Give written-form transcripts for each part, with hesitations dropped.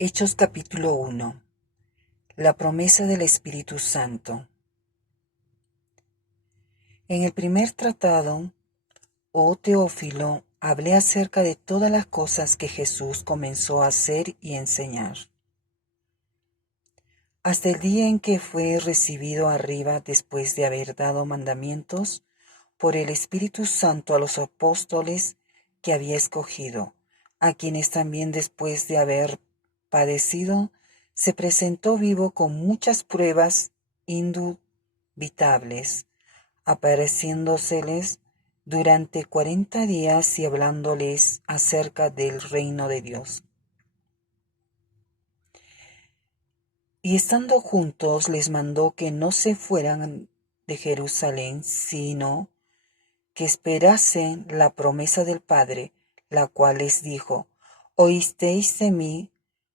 Hechos capítulo 1. La promesa del Espíritu Santo. En el primer tratado, oh Teófilo, hablé acerca de todas las cosas que Jesús comenzó a hacer y enseñar, hasta el día en que fue recibido arriba después de haber dado mandamientos por el Espíritu Santo a los apóstoles que había escogido, a quienes también después de haber padecido, se presentó vivo con muchas pruebas indubitables, apareciéndoseles durante 40 días y hablándoles acerca del reino de Dios. Y estando juntos les mandó que no se fueran de Jerusalén, sino que esperasen la promesa del Padre, la cual les dijo: Oísteis de mí,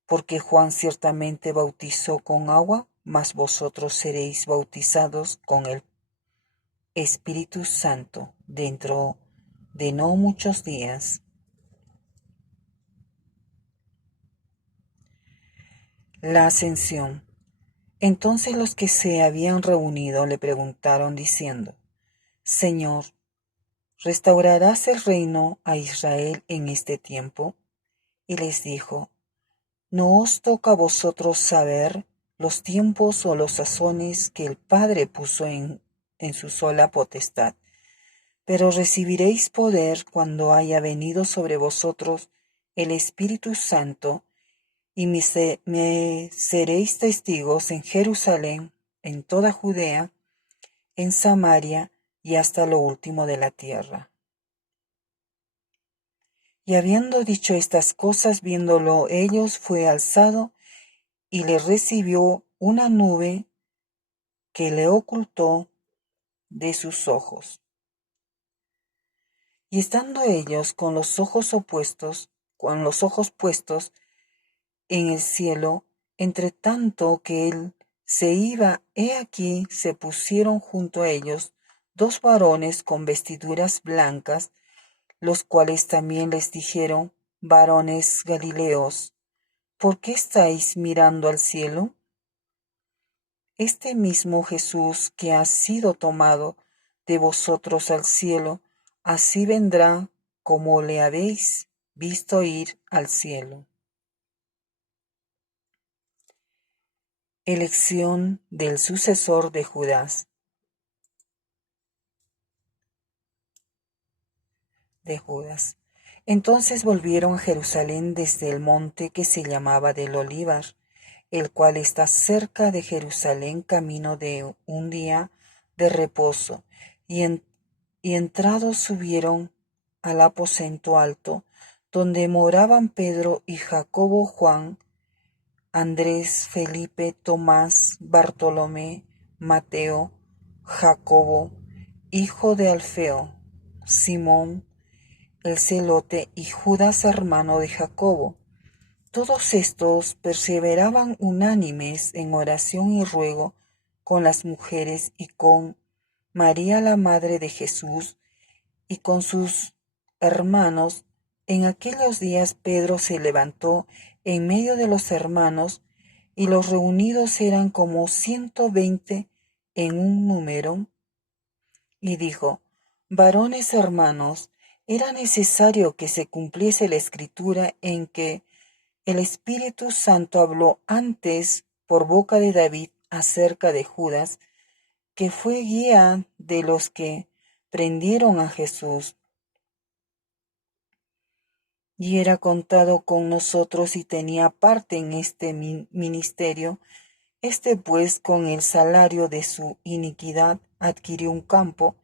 porque Juan ciertamente bautizó con agua, mas vosotros seréis bautizados con el Espíritu Santo dentro de no muchos días. La ascensión. Entonces los que se habían reunido le preguntaron diciendo: Señor, ¿restaurarás el reino a Israel en este tiempo? Y les dijo: No os toca a vosotros saber los tiempos o los sazones que el Padre puso en su sola potestad, pero recibiréis poder cuando haya venido sobre vosotros el Espíritu Santo, y me seréis testigos en Jerusalén, en toda Judea, en Samaria y hasta lo último de la tierra. Y habiendo dicho estas cosas, viéndolo ellos, fue alzado, y le recibió una nube que le ocultó de sus ojos. Y estando ellos con los ojos puestos en el cielo, entre tanto que él se iba, he aquí se pusieron junto a ellos 2 varones con vestiduras blancas, los cuales también les dijeron: Varones Galileos, ¿por qué estáis mirando al cielo? Este mismo Jesús que ha sido tomado de vosotros al cielo, así vendrá como le habéis visto ir al cielo. Elección del sucesor de Judas. Entonces volvieron a Jerusalén desde el monte que se llamaba del Olivar, el cual está cerca de Jerusalén, camino de un día de reposo, y entrados subieron al aposento alto, donde moraban Pedro y Jacobo, Juan, Andrés, Felipe, Tomás, Bartolomé, Mateo, Jacobo, hijo de Alfeo, Simón el celote y Judas, hermano de Jacobo. Todos estos perseveraban unánimes en oración y ruego con las mujeres y con María la madre de Jesús y con sus hermanos. En aquellos días Pedro se levantó en medio de los hermanos, y los reunidos eran como 120 en un número, y dijo: Varones hermanos, era necesario que se cumpliese la escritura en que el Espíritu Santo habló antes por boca de David acerca de Judas, que fue guía de los que prendieron a Jesús, y era contado con nosotros y tenía parte en este ministerio. Este pues, con el salario de su iniquidad, adquirió un campo,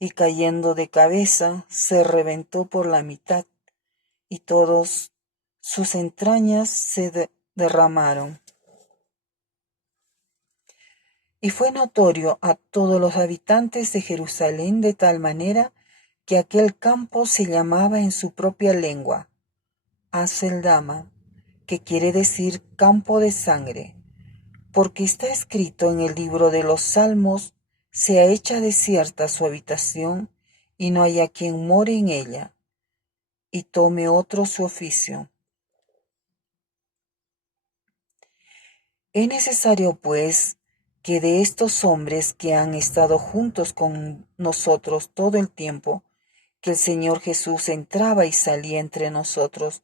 y cayendo de cabeza, se reventó por la mitad, y todas sus entrañas se derramaron. Y fue notorio a todos los habitantes de Jerusalén, de tal manera que aquel campo se llamaba en su propia lengua Aceldama, que quiere decir campo de sangre, porque está escrito en el libro de los Salmos: sea hecha desierta su habitación, y no haya quien more en ella, y tome otro su oficio. Es necesario, pues, que de estos hombres que han estado juntos con nosotros todo el tiempo, que el Señor Jesús entraba y salía entre nosotros,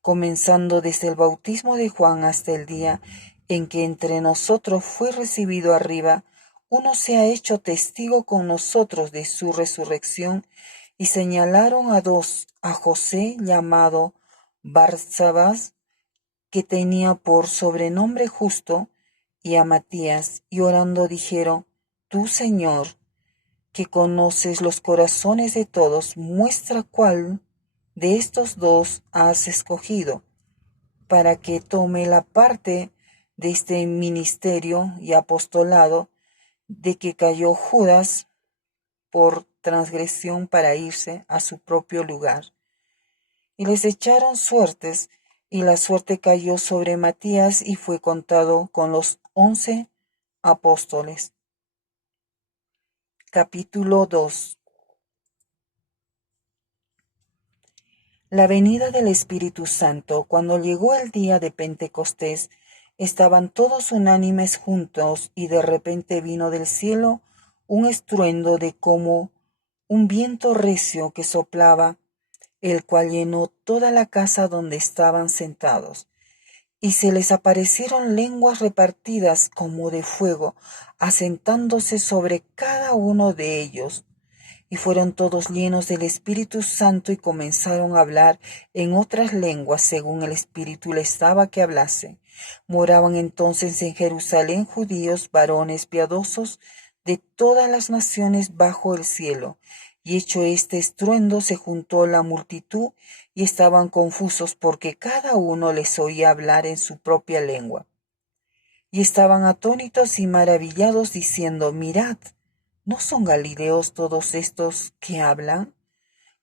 comenzando desde el bautismo de Juan hasta el día en que entre nosotros fue recibido arriba, uno se ha hecho testigo con nosotros de su resurrección, y señalaron a dos, a José llamado Barsabás, que tenía por sobrenombre Justo, y a Matías, y orando dijeron: Tú, Señor, que conoces los corazones de todos, muestra cuál de estos dos has escogido, para que tome la parte de este ministerio y apostolado de que cayó Judas por transgresión para irse a su propio lugar. Y les echaron suertes, y la suerte cayó sobre Matías y fue contado con los 11 apóstoles. Capítulo 2. La venida del Espíritu Santo. Cuando llegó el día de Pentecostés, estaban todos unánimes juntos, y de repente vino del cielo un estruendo de como un viento recio que soplaba, el cual llenó toda la casa donde estaban sentados. Y se les aparecieron lenguas repartidas como de fuego, asentándose sobre cada uno de ellos. Y fueron todos llenos del Espíritu Santo y comenzaron a hablar en otras lenguas según el Espíritu les daba que hablase. Moraban entonces en Jerusalén judíos, varones piadosos de todas las naciones bajo el cielo. Y hecho este estruendo, se juntó la multitud y estaban confusos porque cada uno les oía hablar en su propia lengua. Y estaban atónitos y maravillados, diciendo: Mirad, ¿no son galileos todos estos que hablan?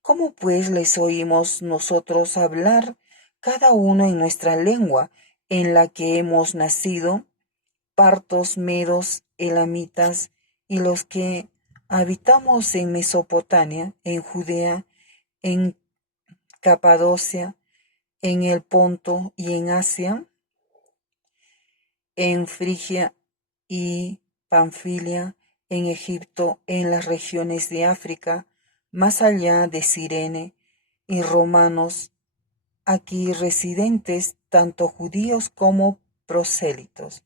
¿Cómo pues les oímos nosotros hablar, cada uno en nuestra lengua, en la que hemos nacido? Partos, medos, elamitas, y los que habitamos en Mesopotamia, en Judea, en Capadocia, en el Ponto y en Asia, en Frigia y Panfilia, en Egipto, en las regiones de África, más allá de Cirene, y romanos, aquí residentes, tanto judíos como prosélitos.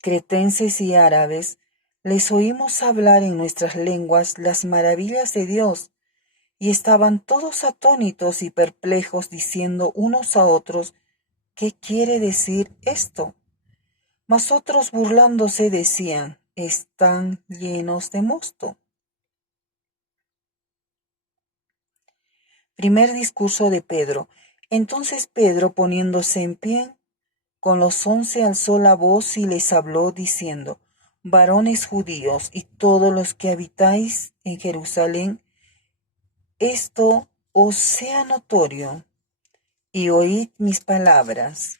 Cretenses y árabes, les oímos hablar en nuestras lenguas las maravillas de Dios, y estaban todos atónitos y perplejos, diciendo unos a otros: ¿Qué quiere decir esto? Mas otros, burlándose, decían: Están llenos de mosto. Primer discurso de Pedro. Entonces Pedro, poniéndose en pie, con los 11 alzó la voz y les habló, diciendo: Varones judíos y todos los que habitáis en Jerusalén, esto os sea notorio, y oíd mis palabras.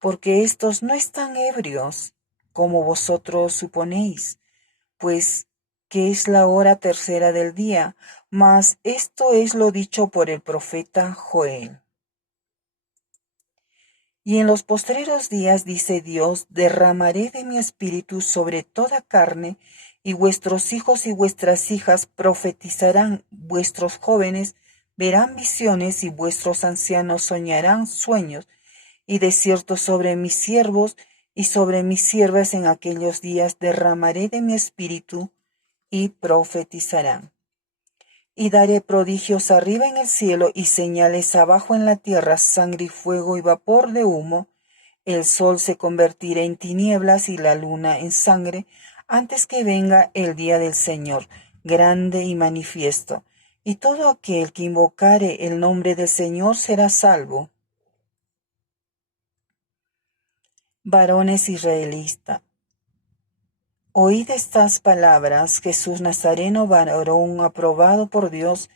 Porque estos no están ebrios, como vosotros suponéis, pues que es la hora tercera del día, mas esto es lo dicho por el profeta Joel. Y en los postreros días, dice Dios, derramaré de mi espíritu sobre toda carne, y vuestros hijos y vuestras hijas profetizarán, vuestros jóvenes verán visiones, y vuestros ancianos soñarán sueños. Y de cierto sobre mis siervos y sobre mis siervas en aquellos días derramaré de mi espíritu, y profetizarán. Y daré prodigios arriba en el cielo y señales abajo en la tierra, sangre y fuego y vapor de humo. El sol se convertirá en tinieblas y la luna en sangre, antes que venga el día del Señor, grande y manifiesto. Y todo aquel que invocare el nombre del Señor será salvo. Varones israelitas, oíd estas palabras: Jesús Nazareno, varón aprobado por Dios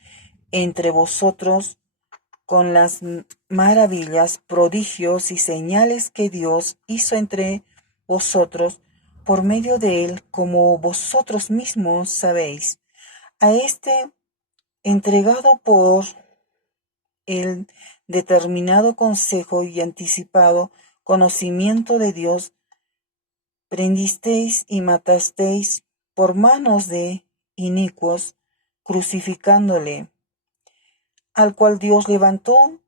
entre vosotros, con las maravillas, prodigios y señales que Dios hizo entre vosotros por medio de él, como vosotros mismos sabéis. A este, entregado por él determinado consejo y anticipado conocimiento de Dios, prendisteis y matasteis por manos de inicuos, crucificándole, al cual Dios levantó,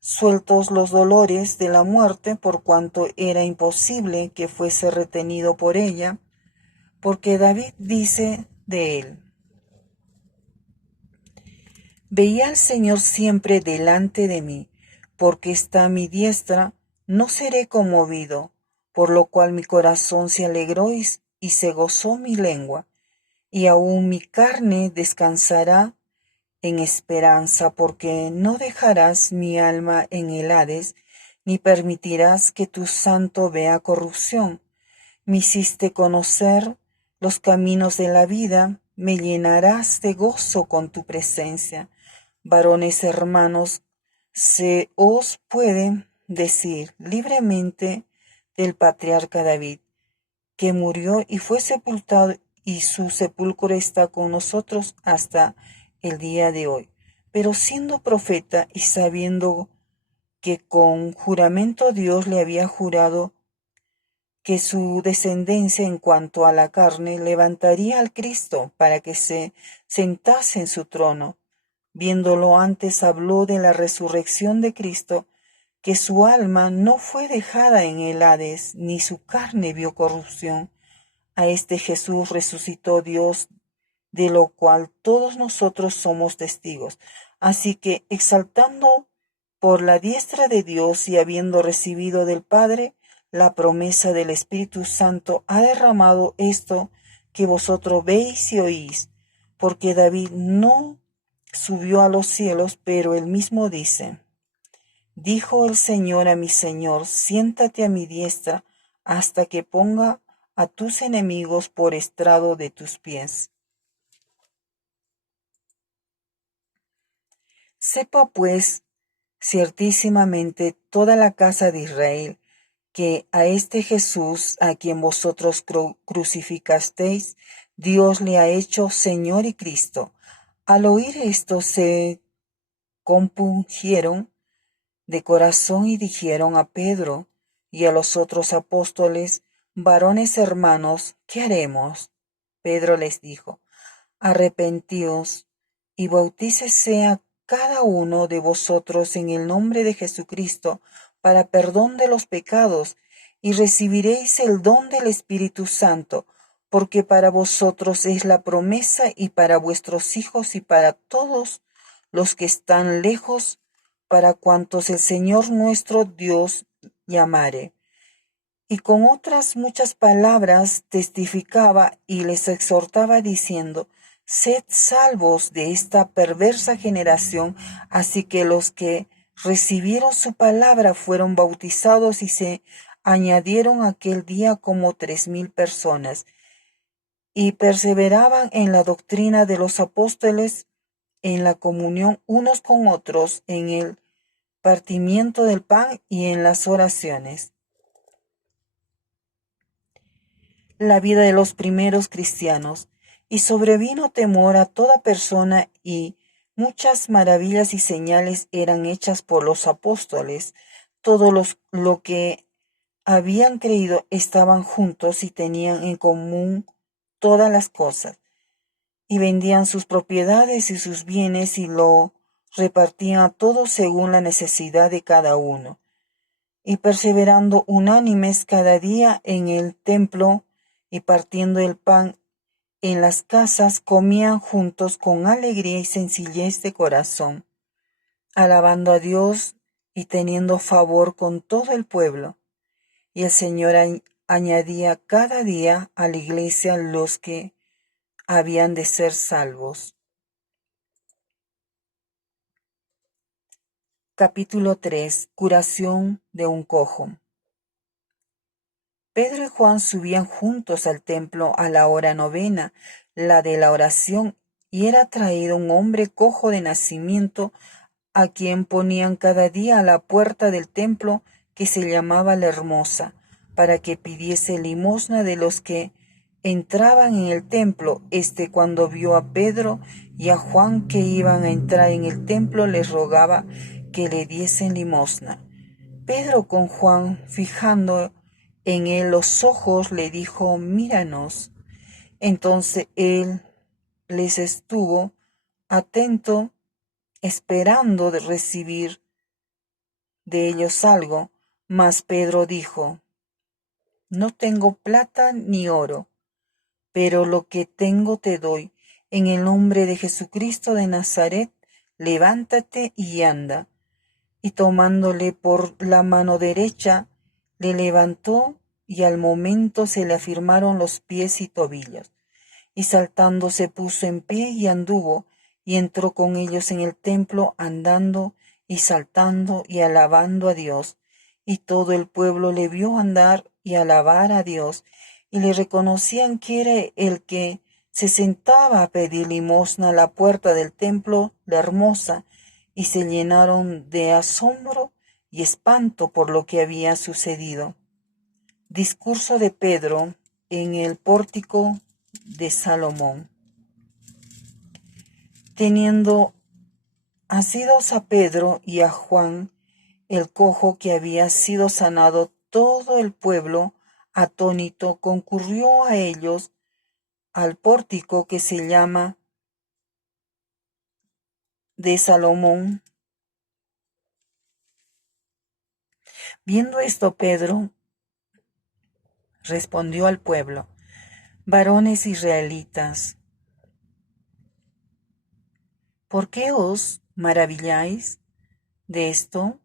sueltos los dolores de la muerte, por cuanto era imposible que fuese retenido por ella, porque David dice de él: Veía al Señor siempre delante de mí, porque está a mi diestra, no seré conmovido, por lo cual mi corazón se alegró y se gozó mi lengua, y aún mi carne descansará en esperanza, porque no dejarás mi alma en el Hades, ni permitirás que tu santo vea corrupción. Me hiciste conocer los caminos de la vida, me llenarás de gozo con tu presencia. Varones hermanos, se os puede decir libremente del patriarca David, que murió y fue sepultado, y su sepulcro está con nosotros hasta el día de hoy. Pero siendo profeta y sabiendo que con juramento Dios le había jurado que su descendencia en cuanto a la carne levantaría al Cristo para que se sentase en su trono, viéndolo antes habló de la resurrección de Cristo, que su alma no fue dejada en el Hades, ni su carne vio corrupción. A este Jesús resucitó Dios, de lo cual todos nosotros somos testigos. Así que, exaltando por la diestra de Dios y habiendo recibido del Padre la promesa del Espíritu Santo, ha derramado esto que vosotros veis y oís, porque David no subió a los cielos, pero él mismo dice: Dijo el Señor a mi Señor, siéntate a mi diestra hasta que ponga a tus enemigos por estrado de tus pies. Sepa pues ciertísimamente toda la casa de Israel que a este Jesús, a quien vosotros crucificasteis, Dios le ha hecho Señor y Cristo. Al oír esto se compungieron de corazón y dijeron a Pedro y a los otros apóstoles: Varones hermanos, ¿qué haremos? Pedro les dijo: Arrepentíos y bautícese a cada uno de vosotros en el nombre de Jesucristo para perdón de los pecados, y recibiréis el don del Espíritu Santo, porque para vosotros es la promesa, y para vuestros hijos y para todos los que están lejos, para cuantos el Señor nuestro Dios llamare. Y con otras muchas palabras testificaba y les exhortaba diciendo: Sed salvos de esta perversa generación. Así que los que recibieron su palabra fueron bautizados, y se añadieron aquel día como 3,000 personas. Y perseveraban en la doctrina de los apóstoles, en la comunión unos con otros, en el partimiento del pan y en las oraciones. La vida de los primeros cristianos. Y sobrevino temor a toda persona, y muchas maravillas y señales eran hechas por los apóstoles. Todos lo que habían creído estaban juntos y tenían en común todas las cosas, y vendían sus propiedades y sus bienes y lo repartían a todos según la necesidad de cada uno. Y perseverando unánimes cada día en el templo y partiendo el pan en las casas, comían juntos con alegría y sencillez de corazón, alabando a Dios y teniendo favor con todo el pueblo. Y el Señor añadía cada día a la iglesia los que habían de ser salvos. Capítulo 3. Curación de un cojo. Pedro y Juan subían juntos al templo a la hora 9, la de la oración, y era traído un hombre cojo de nacimiento, a quien ponían cada día a la puerta del templo, que se llamaba La Hermosa, para que pidiese limosna de los que entraban en el templo. Cuando vio a Pedro y a Juan que iban a entrar en el templo, les rogaba que le diesen limosna. Pedro con Juan, fijando en él los ojos, le dijo: míranos. Entonces él les estuvo atento, esperando de recibir de ellos algo. Mas Pedro dijo: no tengo plata ni oro, pero lo que tengo te doy. En el nombre de Jesucristo de Nazaret, levántate y anda. Y tomándole por la mano derecha, le levantó, y al momento se le afirmaron los pies y tobillos. Y saltando se puso en pie y anduvo, y entró con ellos en el templo, andando y saltando y alabando a Dios. Y todo el pueblo le vio andar y alabar a Dios, y le reconocían que era el que se sentaba a pedir limosna a la puerta del templo, la hermosa, y se llenaron de asombro y espanto por lo que había sucedido. Discurso de Pedro en el pórtico de Salomón. Teniendo asidos a Pedro y a Juan, el cojo que había sido sanado, todo el pueblo, atónito, concurrió a ellos al pórtico que se llama de Salomón. Viendo esto, Pedro respondió al pueblo: varones israelitas, ¿por qué os maravilláis de esto?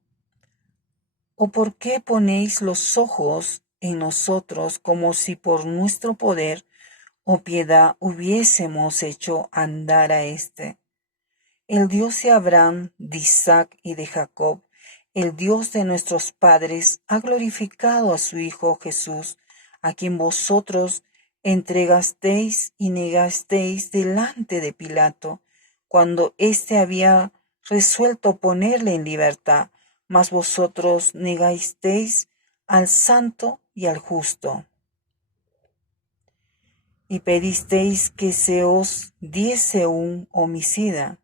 ¿O por qué ponéis los ojos en nosotros como si por nuestro poder o piedad hubiésemos hecho andar a éste? El Dios de Abraham, de Isaac y de Jacob, el Dios de nuestros padres, ha glorificado a su Hijo Jesús, a quien vosotros entregasteis y negasteis delante de Pilato, cuando éste había resuelto ponerle en libertad, mas vosotros negasteis al santo y al justo, y pedisteis que se os diese un homicida,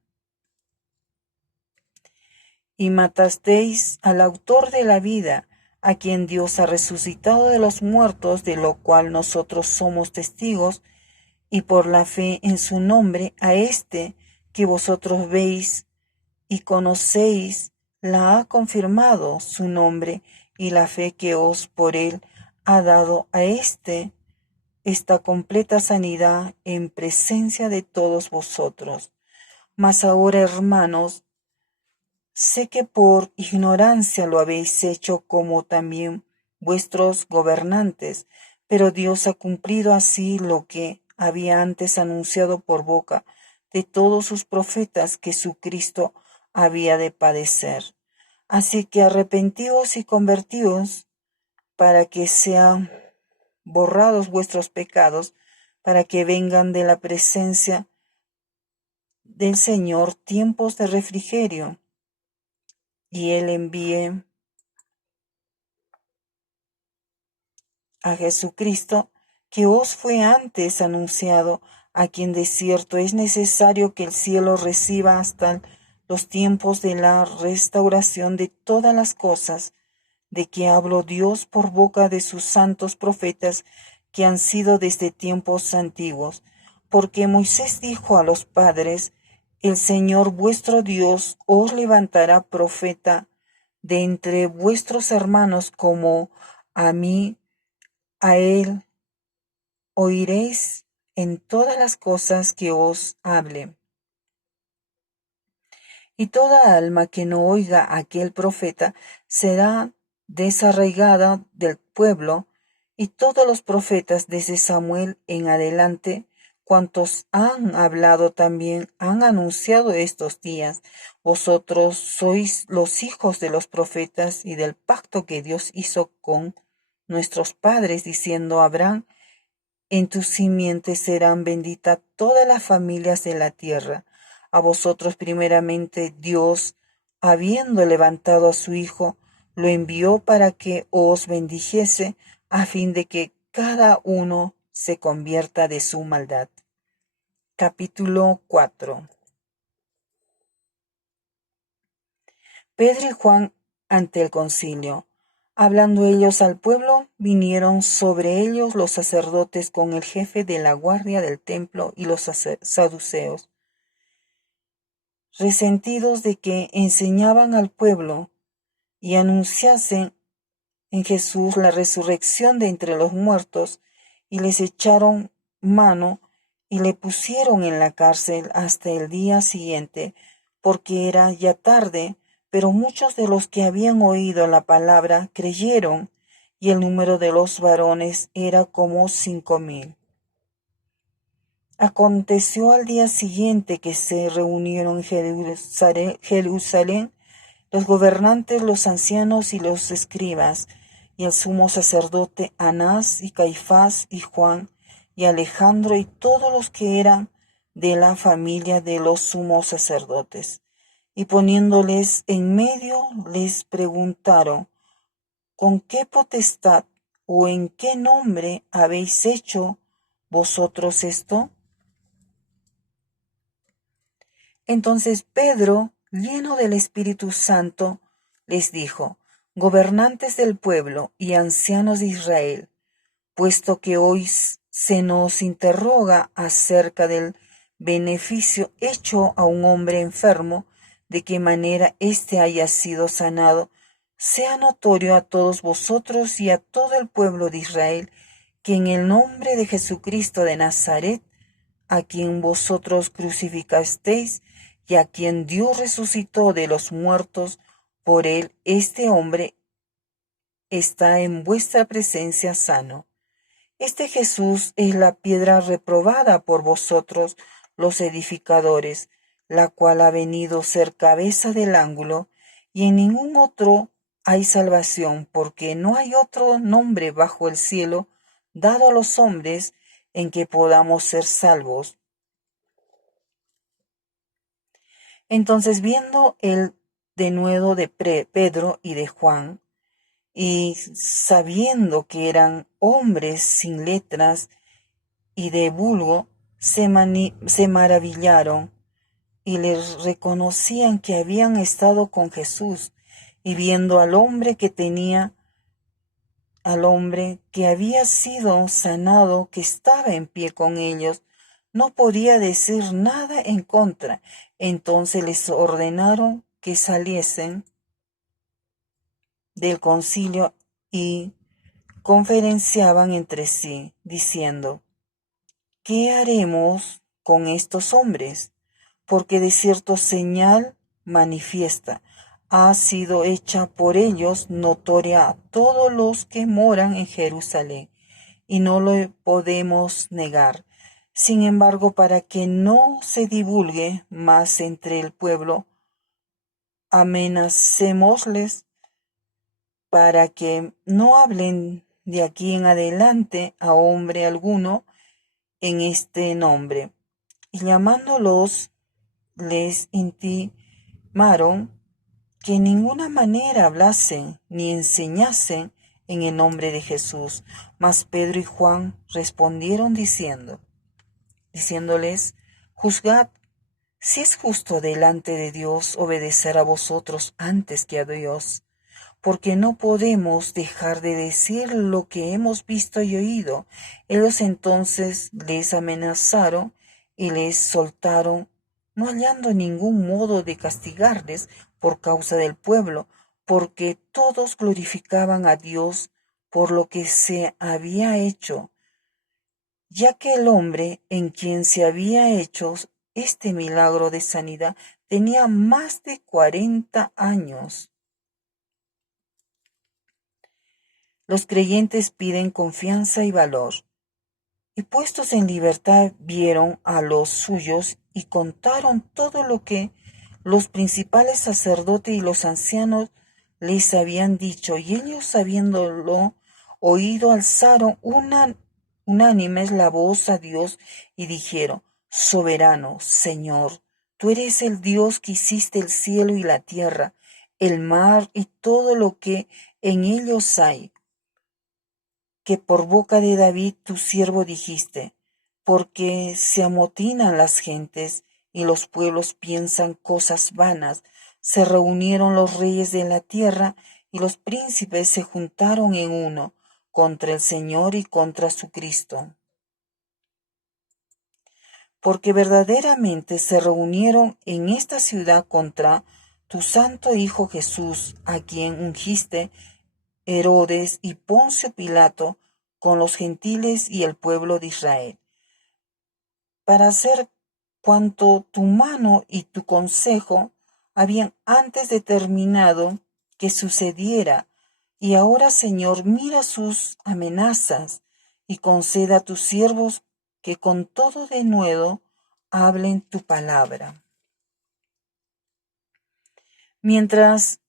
y matasteis al autor de la vida, a quien Dios ha resucitado de los muertos, de lo cual nosotros somos testigos, y por la fe en su nombre, a este que vosotros veis y conocéis, la ha confirmado su nombre, y la fe que os por él ha dado a esta completa sanidad en presencia de todos vosotros. Mas ahora, hermanos, sé que por ignorancia lo habéis hecho, como también vuestros gobernantes, pero Dios ha cumplido así lo que había antes anunciado por boca de todos sus profetas, que su Cristo había de padecer. Así que arrepentíos y convertíos, para que sean borrados vuestros pecados, para que vengan de la presencia del Señor tiempos de refrigerio, y Él envíe a Jesucristo, que os fue antes anunciado, a quien de cierto es necesario que el cielo reciba hasta los tiempos de la restauración de todas las cosas, de que habló Dios por boca de sus santos profetas, que han sido desde tiempos antiguos. Porque Moisés dijo a los padres: el Señor vuestro Dios os levantará profeta de entre vuestros hermanos, como a mí. A él oiréis en todas las cosas que os hable. Y toda alma que no oiga a aquel profeta será desarraigada del pueblo. Y todos los profetas desde Samuel en adelante, cuantos han hablado, también han anunciado estos días. Vosotros sois los hijos de los profetas y del pacto que Dios hizo con nuestros padres, diciendo a Abraham: en tu simiente serán benditas todas las familias de la tierra. A vosotros primeramente Dios, habiendo levantado a su Hijo, lo envió para que os bendijese, a fin de que cada uno se convierta de su maldad. Capítulo 4. Pedro y Juan ante el concilio. Hablando ellos al pueblo, vinieron sobre ellos los sacerdotes con el jefe de la guardia del templo y los saduceos, resentidos de que enseñaban al pueblo y anunciasen en Jesús la resurrección de entre los muertos, y les echaron mano y le pusieron en la cárcel hasta el día siguiente, porque era ya tarde, pero muchos de los que habían oído la palabra creyeron, y el número de los varones era como 5,000. Aconteció al día siguiente que se reunieron en Jerusalén los gobernantes, los ancianos y los escribas, y el sumo sacerdote Anás y Caifás y Juan y Alejandro y todos los que eran de la familia de los sumos sacerdotes. Y poniéndoles en medio, les preguntaron, ¿con qué potestad o en qué nombre habéis hecho vosotros esto? Entonces Pedro, lleno del Espíritu Santo, les dijo, gobernantes del pueblo y ancianos de Israel, puesto que hoy se nos interroga acerca del beneficio hecho a un hombre enfermo, de qué manera éste haya sido sanado, sea notorio a todos vosotros y a todo el pueblo de Israel, que en el nombre de Jesucristo de Nazaret, a quien vosotros crucificasteis y a quien Dios resucitó de los muertos, por él este hombre está en vuestra presencia sano. Este Jesús es la piedra reprobada por vosotros los edificadores, la cual ha venido a ser cabeza del ángulo, y en ningún otro hay salvación, porque no hay otro nombre bajo el cielo dado a los hombres en que podamos ser salvos. Entonces, viendo el denuedo de Pedro y de Juan, y sabiendo que eran hombres sin letras y de vulgo, se maravillaron y les reconocían que habían estado con Jesús, y viendo al hombre que había sido sanado, que estaba en pie con ellos, no podía decir nada en contra. Entonces les ordenaron que saliesen del concilio y conferenciaban entre sí, diciendo, ¿qué haremos con estos hombres? Porque de cierto señal manifiesta ha sido hecha por ellos notoria a todos los que moran en Jerusalén, y no lo podemos negar. Sin embargo, para que no se divulgue más entre el pueblo, amenacémosles para que no hablen de aquí en adelante a hombre alguno en este nombre. Y llamándolos, les intimaron que en ninguna manera hablasen ni enseñasen en el nombre de Jesús. Mas Pedro y Juan respondieron diciéndoles, juzgad si es justo delante de Dios obedecer a vosotros antes que a Dios, porque no podemos dejar de decir lo que hemos visto y oído. Ellos entonces les amenazaron y les soltaron, no hallando ningún modo de castigarles por causa del pueblo, porque todos glorificaban a Dios por lo que se había hecho, ya que el hombre en quien se había hecho este milagro de sanidad tenía más de 40 años. Los creyentes piden confianza y valor, y puestos en libertad vieron a los suyos y contaron todo lo que los principales sacerdotes y los ancianos les habían dicho, y ellos, habiéndolo oído, alzaron unánimes la voz a Dios y dijeron, soberano, Señor, tú eres el Dios que hiciste el cielo y la tierra, el mar y todo lo que en ellos hay, que por boca de David tu siervo dijiste, porque se amotinan las gentes y los pueblos piensan cosas vanas. se reunieron los reyes de la tierra y los príncipes se juntaron en uno contra el Señor y contra su Cristo. Porque verdaderamente se reunieron en esta ciudad contra tu santo Hijo Jesús, a quien ungiste Herodes y Poncio Pilato con los gentiles y el pueblo de Israel, para hacer cuanto tu mano y tu consejo habían antes determinado que sucediera. Y ahora, Señor, mira sus amenazas y conceda a tus siervos que con todo denuedo hablen tu palabra. Mientras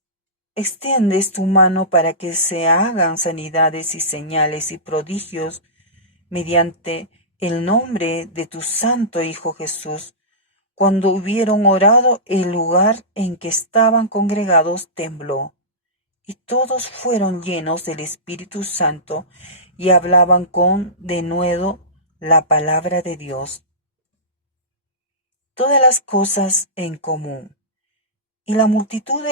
extiendes tu mano para que se hagan sanidades y señales y prodigios mediante el nombre de tu santo Hijo Jesús. Cuando hubieron orado, el lugar en que estaban congregados tembló, y todos fueron llenos del Espíritu Santo y hablaban con denuedo la palabra de Dios. Todas las cosas en común. Y la multitud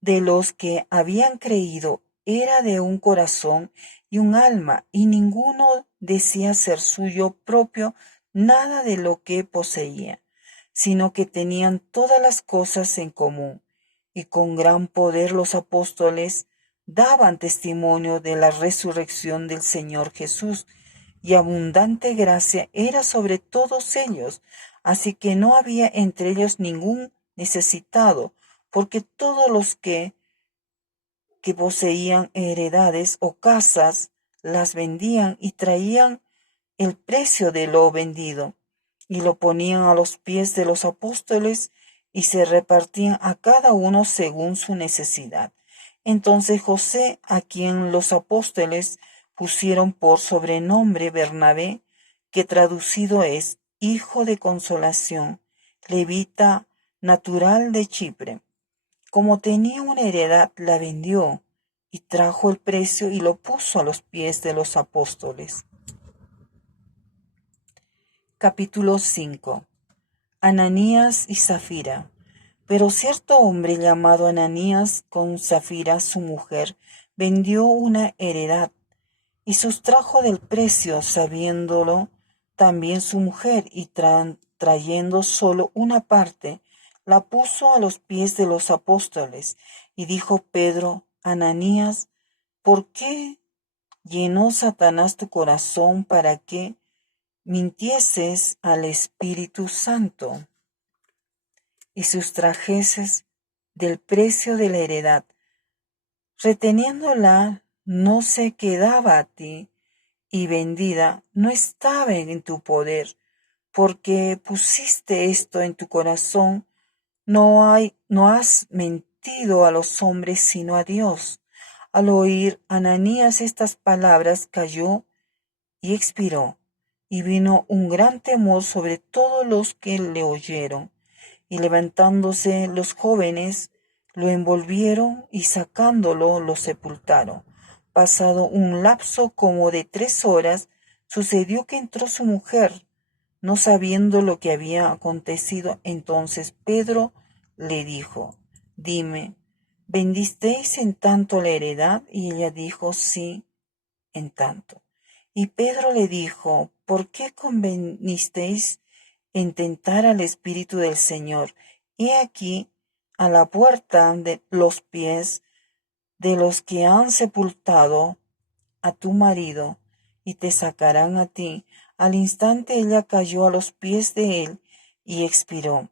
de los que habían creído era de un corazón y un alma, y ninguno decía ser suyo propio nada de lo que poseía, sino que tenían todas las cosas en común. Y con gran poder los apóstoles daban testimonio de la resurrección del Señor Jesús, y abundante gracia era sobre todos ellos, así que no había entre ellos ningún necesitado, porque todos los que poseían heredades o casas las vendían y traían el precio de lo vendido y lo ponían a los pies de los apóstoles y se repartían a cada uno según su necesidad. Entonces José, a quien los apóstoles pusieron por sobrenombre Bernabé, que traducido es Hijo de Consolación, levita natural de Chipre, como tenía una heredad, la vendió y trajo el precio y lo puso a los pies de los apóstoles. Capítulo 5. Ananías y Zafira. Pero cierto hombre llamado Ananías, con Zafira su mujer, vendió una heredad y sustrajo del precio, sabiéndolo también su mujer, y trayendo solo una parte, la puso a los pies de los apóstoles. Y dijo Pedro: Ananías, ¿por qué llenó Satanás tu corazón para que mintieses al Espíritu Santo y sustrajeses del precio de la heredad, reteniéndola no se quedaba a ti, y vendida no estaba en tu poder, porque pusiste esto en tu corazón? No has mentido a los hombres, sino a Dios. Al oír Ananías estas palabras, cayó y expiró, y vino un gran temor sobre todos los que le oyeron. Y levantándose los jóvenes, lo envolvieron y sacándolo lo sepultaron. Pasado un lapso como de 3 horas, sucedió que entró su mujer, no sabiendo lo que había acontecido. Entonces Pedro le dijo: Dime, ¿vendisteis en tanto la heredad? Y ella dijo: Sí, en tanto. Y Pedro le dijo: ¿por qué convenisteis en tentar al Espíritu del Señor? He aquí, a la puerta de los pies de los que han sepultado a tu marido, y te sacarán a ti. Al instante ella cayó a los pies de él y expiró.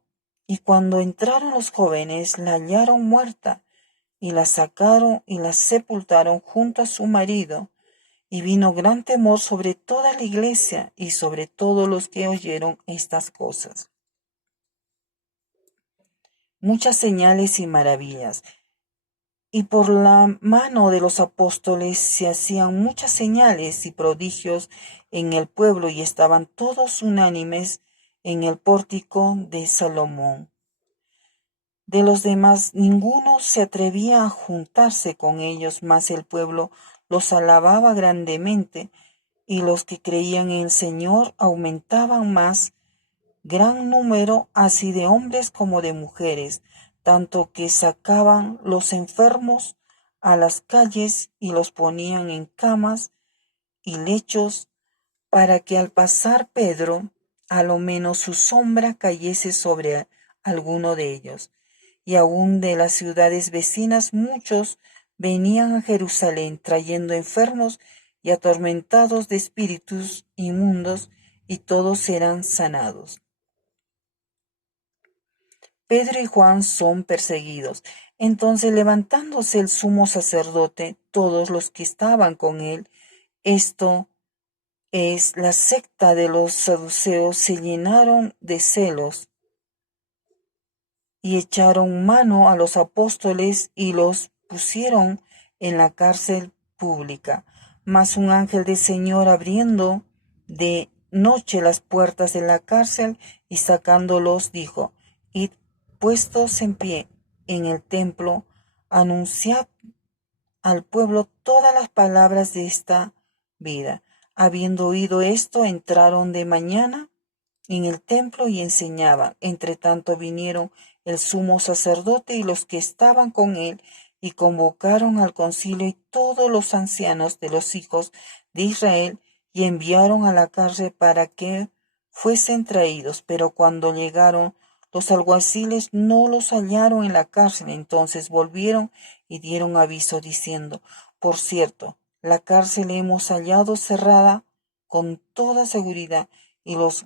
Y cuando entraron los jóvenes, la hallaron muerta, y la sacaron y la sepultaron junto a su marido. Y vino gran temor sobre toda la iglesia y sobre todos los que oyeron estas cosas. Muchas señales y maravillas. Y por la mano de los apóstoles se hacían muchas señales y prodigios en el pueblo, y estaban todos unánimes en el pórtico de Salomón. De los demás ninguno se atrevía a juntarse con ellos, mas el pueblo los alababa grandemente, y los que creían en el Señor aumentaban más, gran número así de hombres como de mujeres, tanto que sacaban los enfermos a las calles y los ponían en camas y lechos, para que al pasar Pedro, a lo menos su sombra cayese sobre alguno de ellos. Y aun de las ciudades vecinas muchos venían a Jerusalén trayendo enfermos y atormentados de espíritus inmundos, y todos eran sanados. Pedro y Juan son perseguidos. Entonces, levantándose el sumo sacerdote, todos los que estaban con él, esto es la secta de los saduceos, se llenaron de celos y echaron mano a los apóstoles y los pusieron en la cárcel pública. Mas un ángel del Señor, abriendo de noche las puertas de la cárcel y sacándolos, dijo: Id puestos en pie en el templo, anunciad al pueblo todas las palabras de esta vida. Habiendo oído esto, entraron de mañana en el templo y enseñaban. Entre tanto vinieron el sumo sacerdote y los que estaban con él, y convocaron al concilio y todos los ancianos de los hijos de Israel, y enviaron a la cárcel para que fuesen traídos. Pero cuando llegaron los alguaciles, no los hallaron en la cárcel. Entonces volvieron y dieron aviso diciendo: Por cierto, la cárcel hemos hallado cerrada con toda seguridad, y los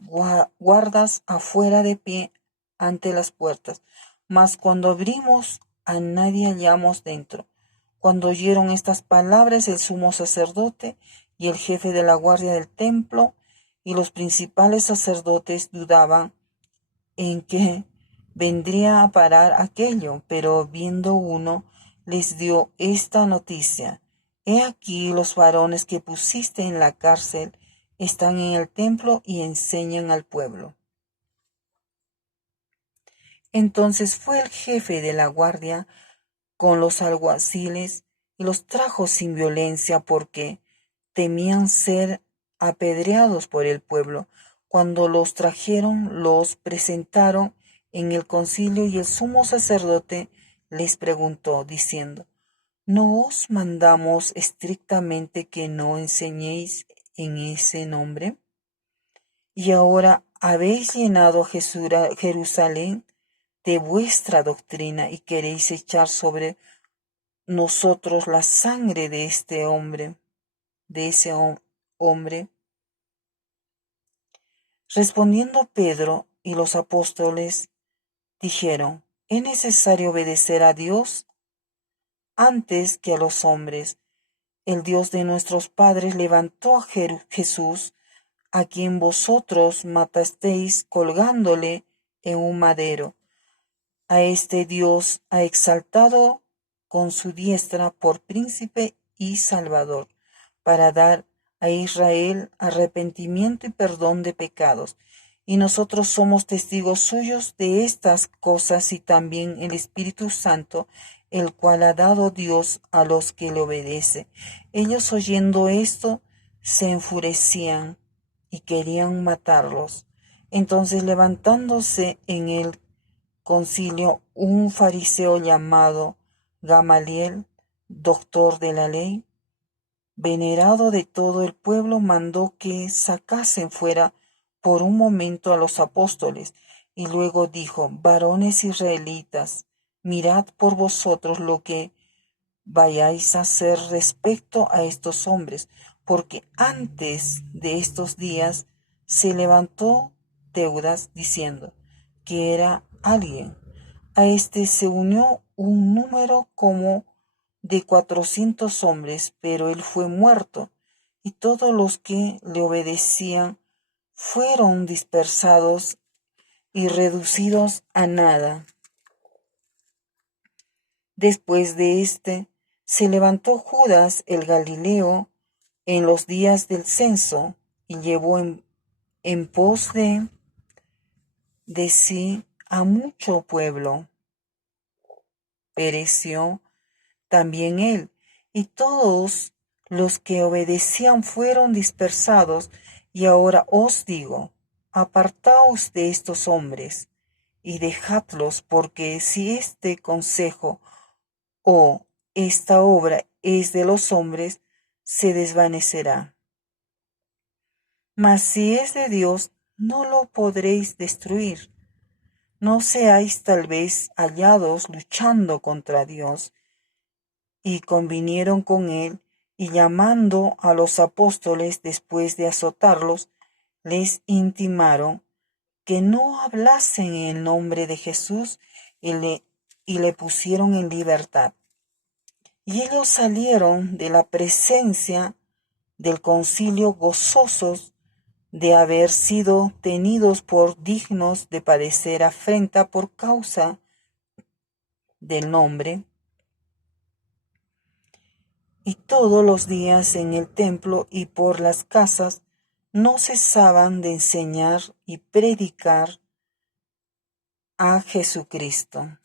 guardas afuera de pie ante las puertas. Mas cuando abrimos, a nadie hallamos dentro. Cuando oyeron estas palabras, el sumo sacerdote y el jefe de la guardia del templo y los principales sacerdotes dudaban en qué vendría a parar aquello, pero viendo uno, les dio esta noticia: He aquí, los varones que pusiste en la cárcel están en el templo y enseñan al pueblo. Entonces fue el jefe de la guardia con los alguaciles y los trajo sin violencia, porque temían ser apedreados por el pueblo. Cuando los trajeron, los presentaron en el concilio, y el sumo sacerdote les preguntó, diciendo: ¿No os mandamos estrictamente que no enseñéis en ese nombre? Y ahora habéis llenado Jerusalén de vuestra doctrina, y queréis echar sobre nosotros la sangre de este hombre, de ese hombre. Respondiendo Pedro y los apóstoles dijeron: es necesario obedecer a Dios antes que a los hombres. El Dios de nuestros padres levantó a Jesús, a quien vosotros matasteis colgándole en un madero. A este Dios ha exaltado con su diestra por príncipe y salvador, para dar a Israel arrepentimiento y perdón de pecados. Y nosotros somos testigos suyos de estas cosas, y también el Espíritu Santo, el cual ha dado Dios a los que le obedecen. Ellos, oyendo esto, se enfurecían y querían matarlos. Entonces, levantándose en el concilio un fariseo llamado Gamaliel, doctor de la ley, venerado de todo el pueblo, mandó que sacasen fuera por un momento a los apóstoles, y luego dijo: varones israelitas, mirad por vosotros lo que vayáis a hacer respecto a estos hombres, porque antes de estos días se levantó Teudas diciendo que era alguien. A este se unió un número como de 400 hombres, pero él fue muerto, y todos los que le obedecían fueron dispersados y reducidos a nada. Después de éste se levantó Judas el Galileo en los días del censo, y llevó en pos de sí a mucho pueblo. Pereció también él, y todos los que obedecían fueron dispersados. Y ahora os digo: apartaos de estos hombres, y dejadlos, porque si este consejo o esta obra es de los hombres, se desvanecerá. Mas si es de Dios, no lo podréis destruir. No seáis tal vez hallados luchando contra Dios. Y convinieron con él, y llamando a los apóstoles después de azotarlos, les intimaron que no hablasen en el nombre de Jesús y le pusieron en libertad. Y ellos salieron de la presencia del concilio gozosos de haber sido tenidos por dignos de padecer afrenta por causa del nombre. Y todos los días en el templo y por las casas no cesaban de enseñar y predicar a Jesucristo.